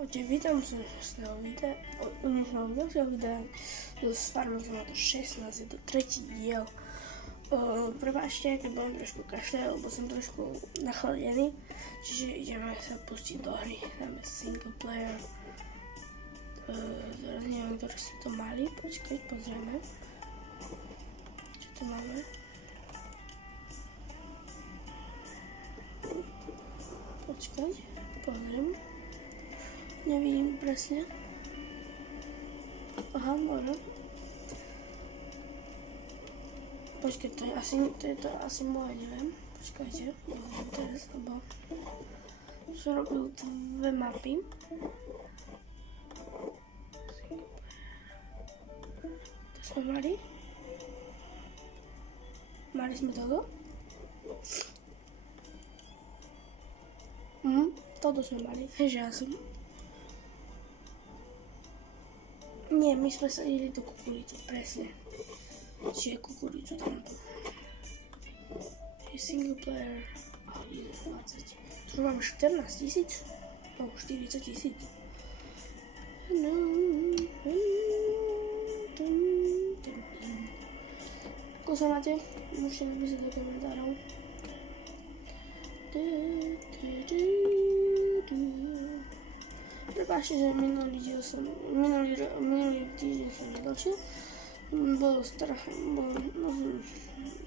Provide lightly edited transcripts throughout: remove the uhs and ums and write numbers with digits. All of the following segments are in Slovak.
Vítam z dnešného videa z Farming Simulator 16, je to tretí diel. Prepáčte, keď budem trošku kašľať, lebo som trošku nachladený, čiže ideme sa pustiť do hry. Dáme single player. Teraz neviem, ktoré si to mali, počkať, pozrieme. Čo tu máme? Počkať, pozriem. Nevidím presne. Aha, možno. Počkaj, to je asi moje, neviem. Počkajte, pozriem teraz, lebo som robil dve mapy. To sme mali. Mali sme toto. Toto sme mali, že ja som... Nie, my sme sa jedli tú kukuricu, presne. Čiže kukuricu tam. Čiže single player, 20. Tu mám 14 000, no 40 000. Ako sa máte? Môžete napísať do komentárov. Prepáčte, že minulý týždeň som nedočil. Bolo strašne,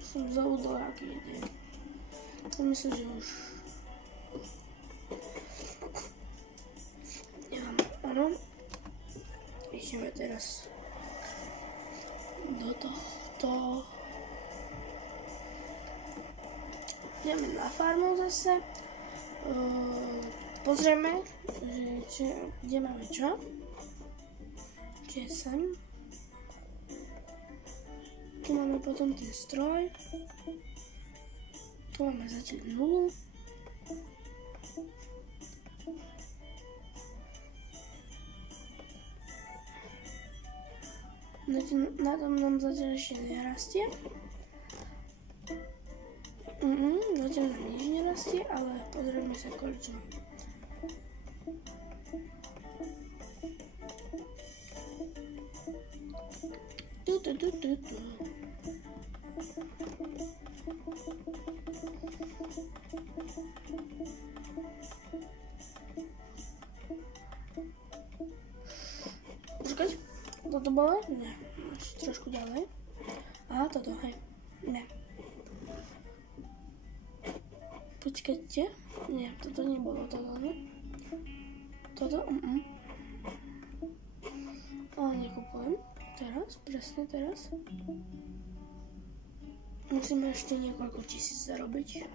som zabudol, aký je deň. Myslím, že už... Neviem, áno. Ideme teraz do tohto. Ideme na farmu zase. Pozrieme, kde máme čo. Čiže sem. Tu máme potom ten stroj. Tu máme zatiaľ 0. Na tom nám zatiaľ ešte nerastie. Zatiaľ nám nič nerastie, ale pozrieme sa koľko. Počkať, toto bolo? Ne, trošku ďalej. Aha, toto, hej, ne. Počkajte, nie, toto nebolo, toto, ne? Toto, ale nekupujem. Teraz, presne teraz. Musíme ešte niekoľko tisíc zarobiť.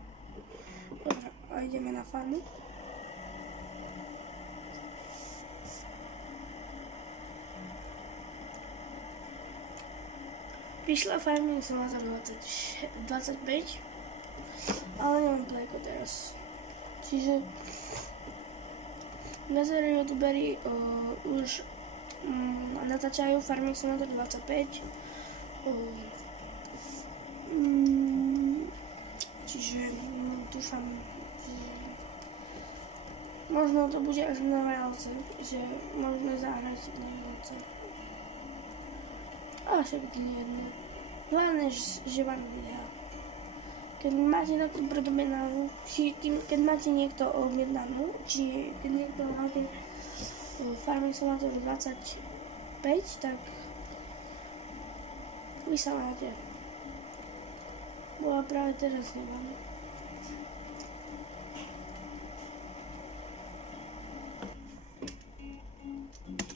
Dobre, a ideme na farmu. Vyšla Farming Simulator 25, ale nemám playko teraz. Čiže viacerí youtuberi už natáčajú Farming Simulator 25. Čiže dúfam, možno to bude až na Vianoce, že môžeme zahrať na Vianoce. Ale však to nie je jedno. Hlavne, že mám videa. Keď máte na to predobjednanú, keď máte niekto objednanú, či keď niekto máte Farming Simulator 25, tak vy sa máte. Bo ja práve teraz nemám.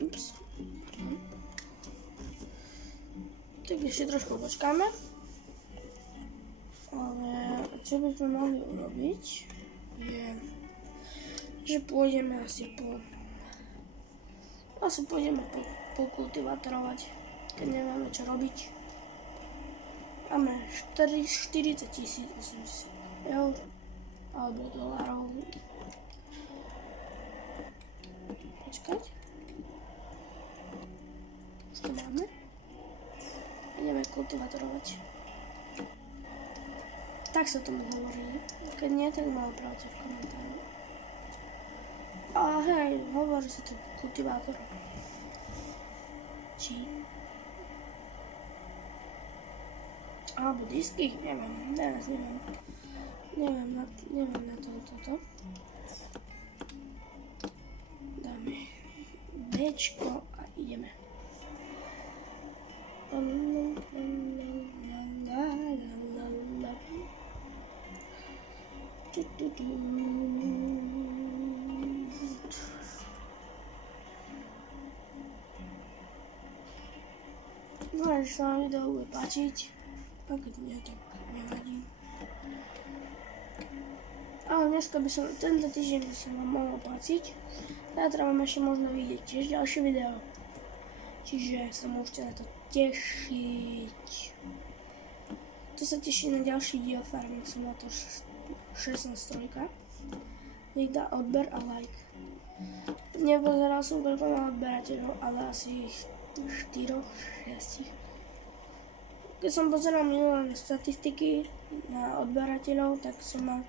Ups. Tak ešte trošku počkáme. Ale čo by sme mohli urobiť, je, že pôjdeme pôjdeme pokultivatorovať, keď nemáme čo robiť. Máme 40 080 eur alebo dolárov. Počkať. Už to máme. Ideme kultivatorovať. Tak sa tomu hovorí. Keď nie, tak ma opravte v komentári. A A hej, hovorí sa to kultivátor. Či? Alebo disky? Neviem, teraz neviem. Neviem na toto. Dáme Bčko a ideme. No a že sa vám video bude páčiť, a keď nie, tak nevadí. Ale dneska by som, tento týždeň by som vám mohol páčiť. Zajtra vám ešte možno vidieť tiež ďalšie video. Čiže sa môžete na to tešiť. Tu sa teším na ďalší diel Farming Simulator 16. Nech dá odber a like. Nepozeral som koľko má odberateľov, ale asi 4-6. Keď som pozeral minulé statistiky na odberateľov, tak som mal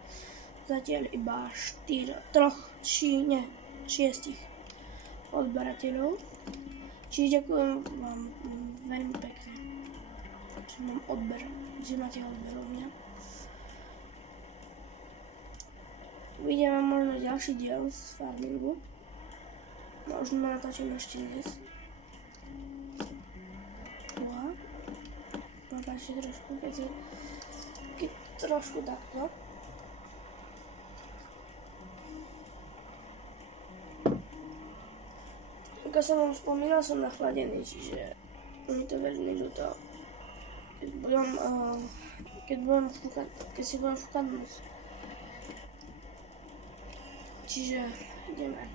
zatiaľ iba 6 odberateľov. Čiže ďakujem vám veľmi pekne, že mám odber, že máte odber od mňa. Uvidím vám možno ďalší diel z farmingu. Možno natáčam ešte dnes. Natáčte trošku, keď trošku takto. Ako som vám spomínal, som nachladený, čiže mi to veľmi ľúto. Keď si budem fúkať nos. Čiže ideme.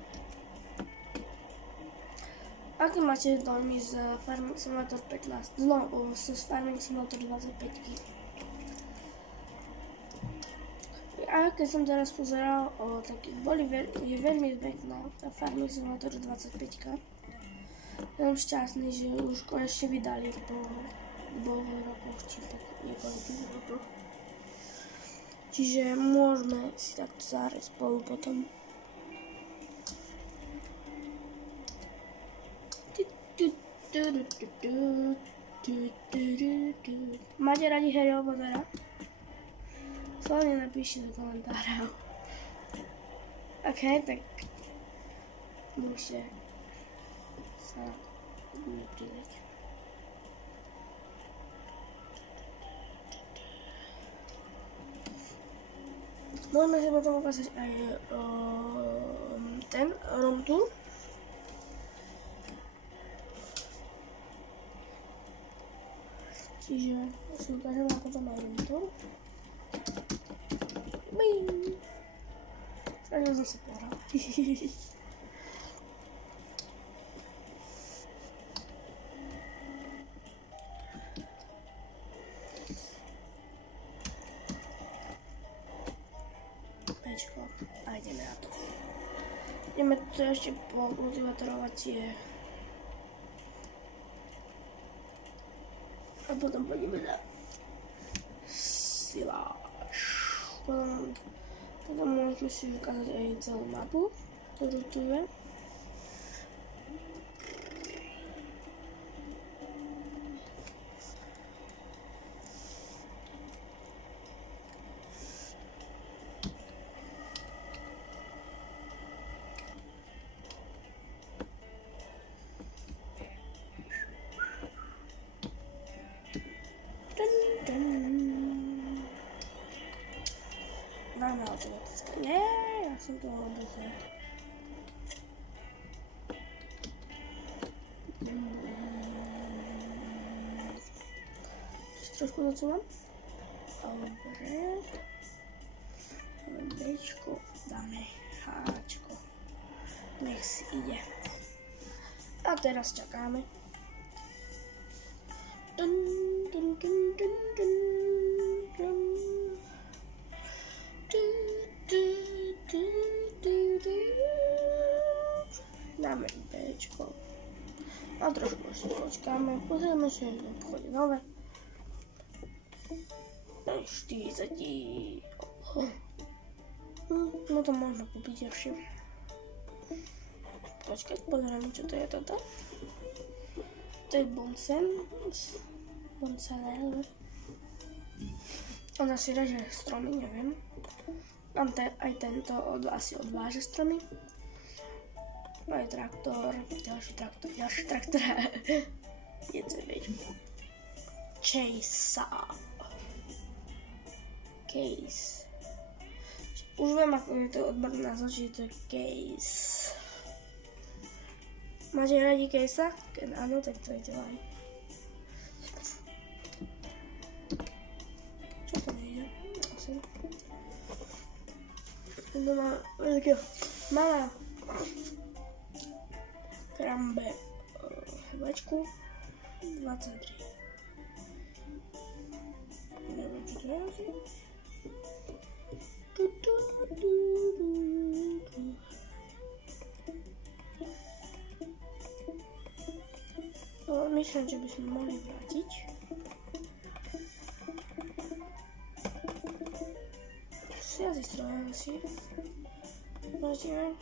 Aký máte dojmy z Farming Simulator 15? No, z Farming Simulator 25. A keď som teraz pozeral, tak je veľmi pekná tá Farming Simulator 25. Som šťastný, že už konečne vydali po 2 rokoch, či tak niekoľkých rokoch. Čiže môžeme si takto zahrať spolu potom. Máte radi Harryho Pottera? Slavne napíšte do komentárov. Ok, tak môžete sa pridať. Môžeme si potom ukázať aj ten room tour. Čiže si ukážem ako to má room tour. Strašne som sa pohral. Pečko, a ideme na to. Ideme tu ešte kultivatorovať tie. A potom pôjdeme na siláž. Potom môžeme si ukázať aj celú mapu, ktorú tu je. Máme automatické. Nie, ja som to obuchla. Trošku docúvam. Dobre. Dáme Bčko, dáme Hčko. Nech si ide. A teraz čakáme. Dáme Bčko. A trošku si počkáme. Pozrieme si v obchode nové. 40. No to možno kúpiť ešte. Počkať, pozriem, čo to je toto. To je Bonsaler. Ona si reže stromy, neviem. Mám aj tento asi odváže stromy. Aj traktor, ďalší traktor. Case. Už viem, ako je to odborný názov, že to je case. Máte radi casea? Keď áno, tak to je ďalej. Čo to nejde? Asi. To má malá Krambe večku 23. Neviem, čo to je asi. Myslím, že by sme mohli vrátiť. Si asi stroje asi. Vrátime.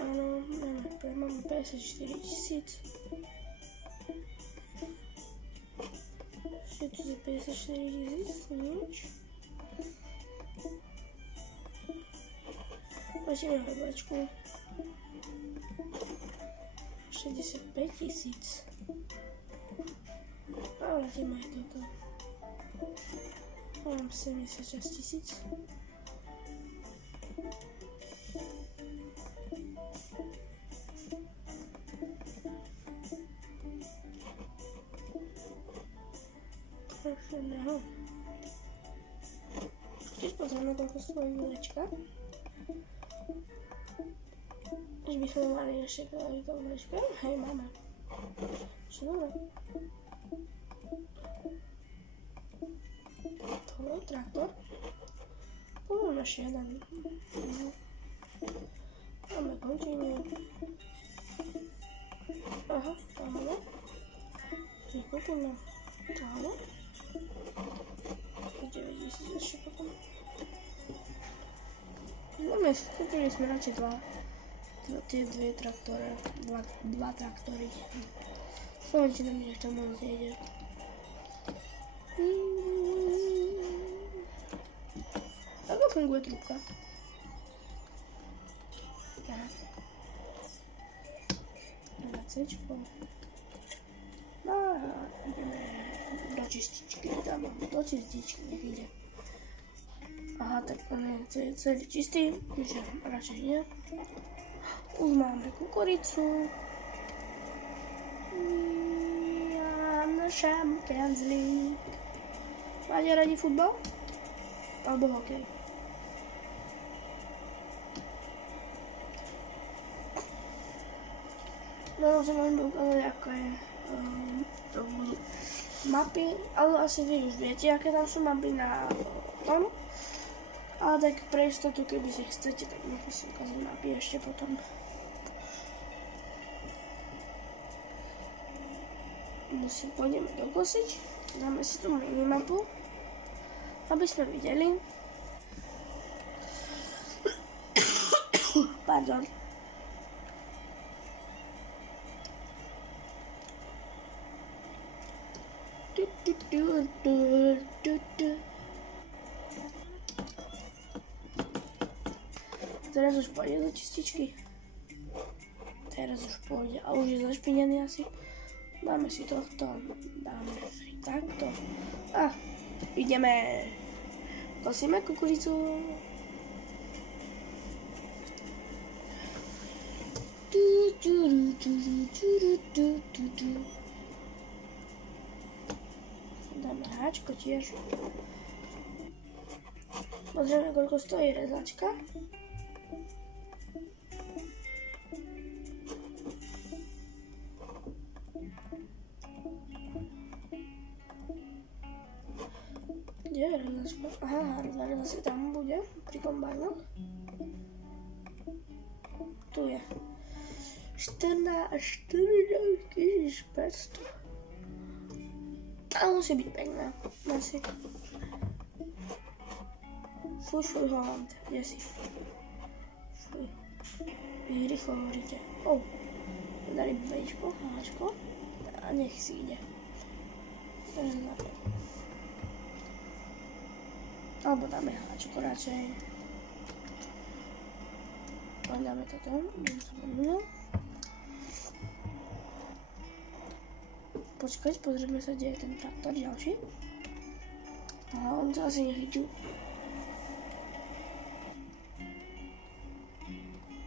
Áno, máme 54 000. Je tu za 54 000, nič. Vrátime heblačku. 65 000. A vrátime aj toto. Mám 76 000. Perfektného. Tiež pozrieme, koľko stojí vlečka. Už by sme mali ešte kaloritou vlečka. Hej, máme. Čo dobre. Tohle je traktor. Poviem ešte jeden. Máme končenie. Aha, tamhle. Vykúpime táhle. 9000 ešte potom. Máme, kúpili sme radšej tie dve traktore. Dva traktory. Slovenčina mi ešte moc nejde. Ako funguje trúbka? Na C-čko. No a ideme do čističky. Tam mám do čističky, nech ide. Aha, tak on je celý čistý, že radšej nie. Už máme kukuricu. Champions League. Máte radi futbal? Alebo hokej? No, som vám ukázať, ako je to budú mapy, ale asi vy už viete, aké tam sú mapy na tom. Ale tak pre istotu, keby si chcete, tak môžeme si ukázať mapy ešte potom. Pôjdeme dokosiť, dáme si tú minimapu, aby sme videli. Pardon. Teraz už pôjde do čističky. Teraz už pôjde, a už je zašpinený asi. Dáme si tohto, dáme si takto. A ideme. Kosíme kukuricu. Dáme háčko tiež. Pozrieme, koľko stojí rezačka. Kde je rezačka? Aha, rezačka tam bude, pri kombajnoch. Tu je. 14 500. Ale musí byť pekná. Asi. Fuj, Holland. Kde si? Fuj. Vy rýchlo hovoríte. Dali Bčko, Ačko a nech si ide. Alebo dáme Ačko radšej. A dáme toto. Počkať, pozrieme sa, kde je ten traktor ďalší. Aha, on sa asi nechytil.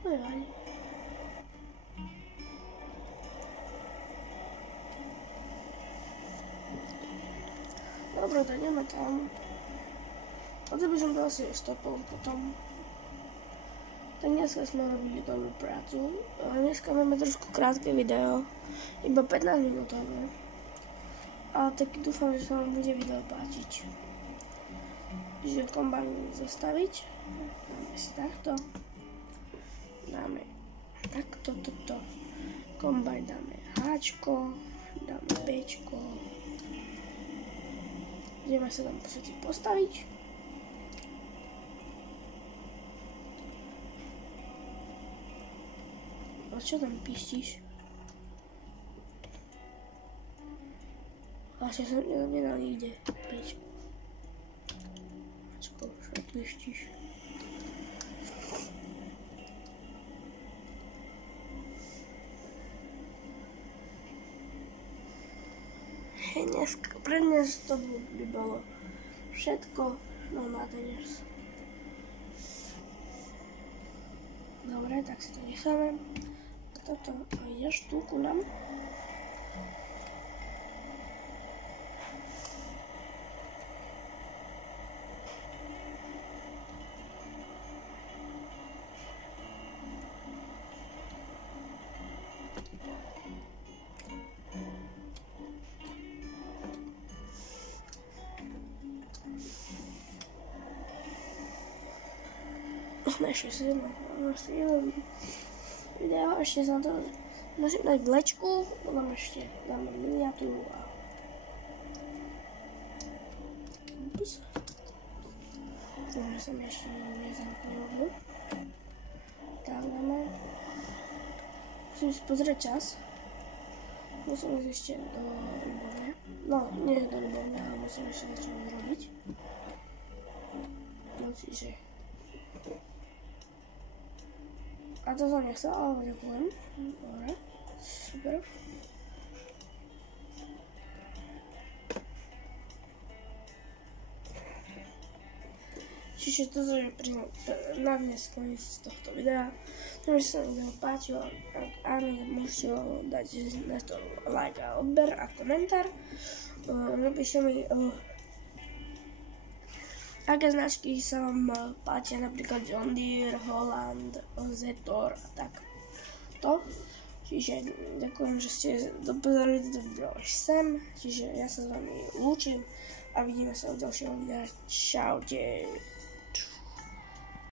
Nevadí. Dobre, tak ideme tam. A to by som to asi stopol potom. Tak dneska sme robili dobrú prácu. A dneska máme trošku krátke video. Iba 15 minútové. A tak dúfam, že sa vám bude video páčiť. Čiže kombajn zastaviť. Dáme si takto. Dáme takto, toto. Kombajn dáme Hčko. Dáme Bčko. Ideme sa tam všetci postaviť. A čo tam píštíš? Vlastne som nedal nikde. Bčko. Hčko, čo píštíš? Pre dnes to by bolo všetko, no na dnes. Dobre, tak si to necháme. Toto ideš tu ku nám. Ešte si jedno video, ešte som to môžem dať vlečku, potom ešte dáme miniatúru a ups. Že som ešte nezamknul. Tak dáme. Musím si pozrieť čas. Musím ísť ešte do Ľubovne. No, nie do Ľubovne, ale musím ešte niečo zrobiť. No, čiže a to som nechcel, ale ďakujem. Dobre, super. Čiže toto je na dnes koniec tohto videa. Dúfam, že sa vám video páčilo. Ak áno, môžete dať na to like a odber a komentár. Napíšte mi, aké značky sa vám páčia, napríklad John Deere, Holland, Zetor a tak. To. Čiže ďakujem, že ste dopozorili toto video až sem. Čiže ja sa s vami lúčim a vidíme sa v ďalšieho videa. Čaute.